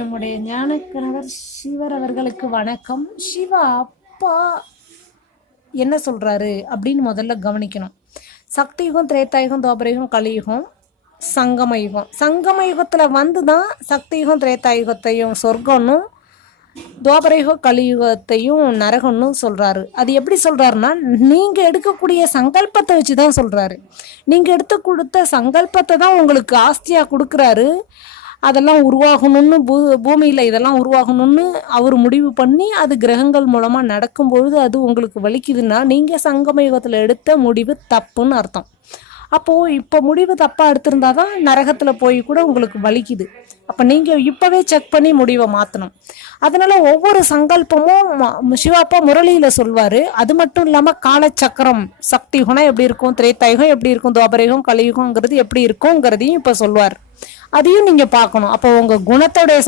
எம்முடைய ஞானக்கணவர் சிவர் அவர்களுக்கு வணக்கம். சிவா அப்பா என்ன சொல்றாரு அப்படின்னு முதல்ல கவனிக்கணும். சக்தி யுகம், திரேதாயுகம், துவாபரயுகம், கலியுகம், சங்கம யுகம். சங்கம யுகத்தில் வந்து தான் சக்தி யுகம், திரேதாயுகத்தையும் சொர்க்கம்னும், துவாபரயுக கலியுகத்தையும் நரகம்னு சொல்கிறாரு. அது எப்படி சொல்கிறாருன்னா, நீங்கள் எடுக்கக்கூடிய சங்கல்பத்தை வச்சு தான் சொல்கிறாரு. நீங்கள் எடுத்து கொடுத்த சங்கல்பத்தை தான் உங்களுக்கு ஆஸ்தியாக கொடுக்குறாரு. அதெல்லாம் உருவாகணும்னு பூமியில் இதெல்லாம் உருவாகணும்னு அவர் முடிவு பண்ணி அது கிரகங்கள் மூலமாக நடக்கும்பொழுது அது உங்களுக்கு வலிக்குதுன்னா நீங்கள் சங்கம யுகத்தில் எடுத்த முடிவு தப்புன்னு அர்த்தம். அப்போது இப்போ முடிவு தப்பாக எடுத்திருந்தா தான் நரகத்தில் போய் கூட உங்களுக்கு வலிக்குது. அப்போ நீங்கள் இப்போவே செக் பண்ணி முடிவை மாற்றணும். அதனால் ஒவ்வொரு சங்கல்பமும் சிவாப்பா முரளியில் சொல்வார். அது மட்டும் இல்லாமல் காலச்சக்கரம், சக்தி யுகம் எப்படி இருக்கும், திரேதாயுகம் எப்படி இருக்கும், துவாபரயுகம் கலியுகங்கிறது எப்படி இருக்குங்கிறதையும் இப்போ சொல்வார். அதையும் நீங்கள் பார்க்கணும். அப்போ உங்கள் குணத்தோடைய